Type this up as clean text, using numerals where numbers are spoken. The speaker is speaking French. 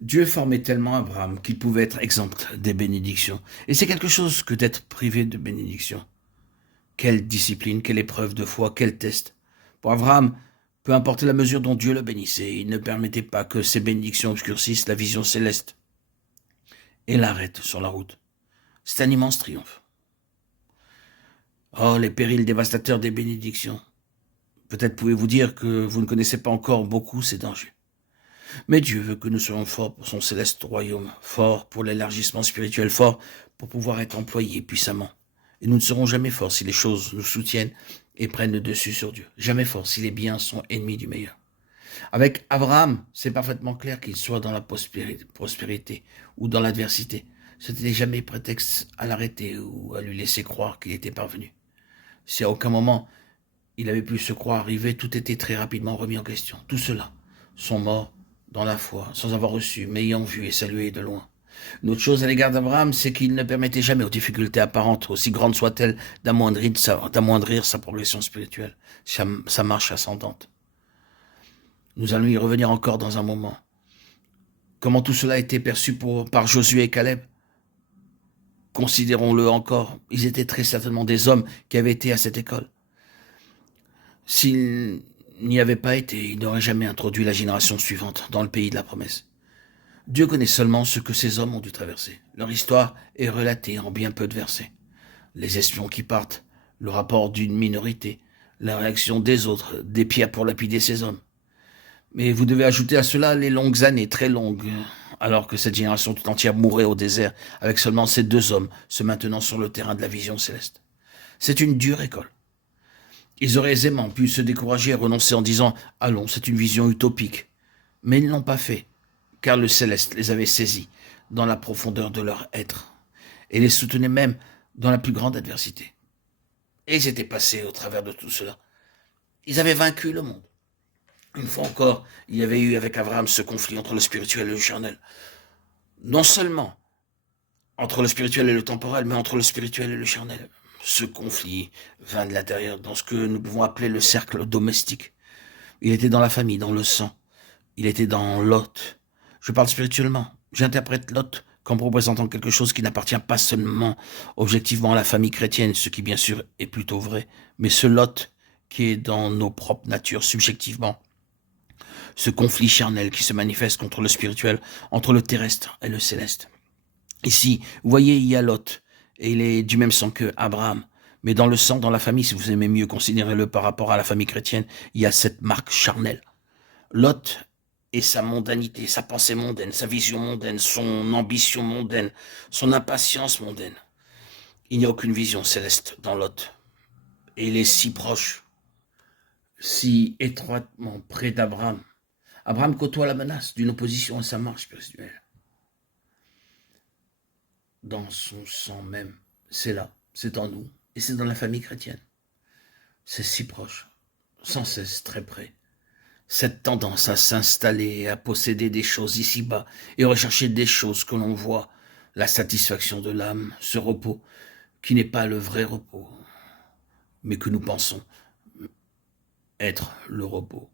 Dieu formait tellement Abraham qu'il pouvait être exempt des bénédictions. Et c'est quelque chose que d'être privé de bénédictions. Quelle discipline, quelle épreuve de foi, quel test. Pour Abraham, peu importe la mesure dont Dieu le bénissait, il ne permettait pas que ses bénédictions obscurcissent la vision céleste et l'arrêtent sur la route. C'est un immense triomphe. Oh, les périls dévastateurs des bénédictions. Peut-être pouvez-vous dire que vous ne connaissez pas encore beaucoup ces dangers. Mais Dieu veut que nous soyons forts pour son céleste royaume, forts pour l'élargissement spirituel, forts pour pouvoir être employés puissamment. Et nous ne serons jamais forts si les choses nous soutiennent et prennent le dessus sur Dieu. Jamais forts si les biens sont ennemis du meilleur. Avec Abraham, c'est parfaitement clair qu'il soit dans la prospérité ou dans l'adversité. Ce n'était jamais prétexte à l'arrêter ou à lui laisser croire qu'il était parvenu. Si à aucun moment il avait pu se croire arrivé, tout était très rapidement remis en question. Tout cela sont morts dans la foi, sans avoir reçu, mais ayant vu et salué de loin. Une autre chose à l'égard d'Abraham, c'est qu'il ne permettait jamais aux difficultés apparentes, aussi grandes soient-elles, d'amoindrir sa progression spirituelle, sa marche ascendante. Nous allons y revenir encore dans un moment. Comment tout cela a été perçu par Josué et Caleb? Considérons-le encore, ils étaient très certainement des hommes qui avaient été à cette école. S'ils n'y avaient pas été, ils n'auraient jamais introduit la génération suivante dans le pays de la promesse. Dieu connaît seulement ce que ces hommes ont dû traverser. Leur histoire est relatée en bien peu de versets. Les espions qui partent, le rapport d'une minorité, la réaction des autres, des pierres pour lapider ces hommes. Mais vous devez ajouter à cela les longues années, très longues, alors que cette génération tout entière mourait au désert, avec seulement ces deux hommes se maintenant sur le terrain de la vision céleste. C'est une dure école. Ils auraient aisément pu se décourager et renoncer en disant « Allons, c'est une vision utopique ». Mais ils ne l'ont pas fait, car le céleste les avait saisis dans la profondeur de leur être, et les soutenait même dans la plus grande adversité. Et ils étaient passés au travers de tout cela. Ils avaient vaincu le monde. Une fois encore, il y avait eu avec Abraham ce conflit entre le spirituel et le charnel. Non seulement entre le spirituel et le temporel, mais entre le spirituel et le charnel. Ce conflit vint de l'intérieur, dans ce que nous pouvons appeler le cercle domestique. Il était dans la famille, dans le sang. Il était dans Lot. Je parle spirituellement. J'interprète Lot comme représentant quelque chose qui n'appartient pas seulement objectivement à la famille chrétienne, ce qui bien sûr est plutôt vrai, mais ce Lot qui est dans nos propres natures subjectivement. Ce conflit charnel qui se manifeste contre le spirituel, entre le terrestre et le céleste. Ici, vous voyez, il y a Lot, et il est du même sang que Abraham. Mais dans le sang, dans la famille, si vous aimez mieux, considérez-le par rapport à la famille chrétienne, il y a cette marque charnelle. Lot et sa mondanité, sa pensée mondaine, sa vision mondaine, son ambition mondaine, son impatience mondaine. Il n'y a aucune vision céleste dans Lot. Et il est si proche, si étroitement près d'Abraham. Abraham côtoie la menace d'une opposition à sa marche spirituelle. Dans son sang même, c'est là, c'est en nous, et c'est dans la famille chrétienne. C'est si proche, sans cesse très près. Cette tendance à s'installer, à posséder des choses ici-bas et rechercher des choses que l'on voit, la satisfaction de l'âme, ce repos qui n'est pas le vrai repos, mais que nous pensons être le repos.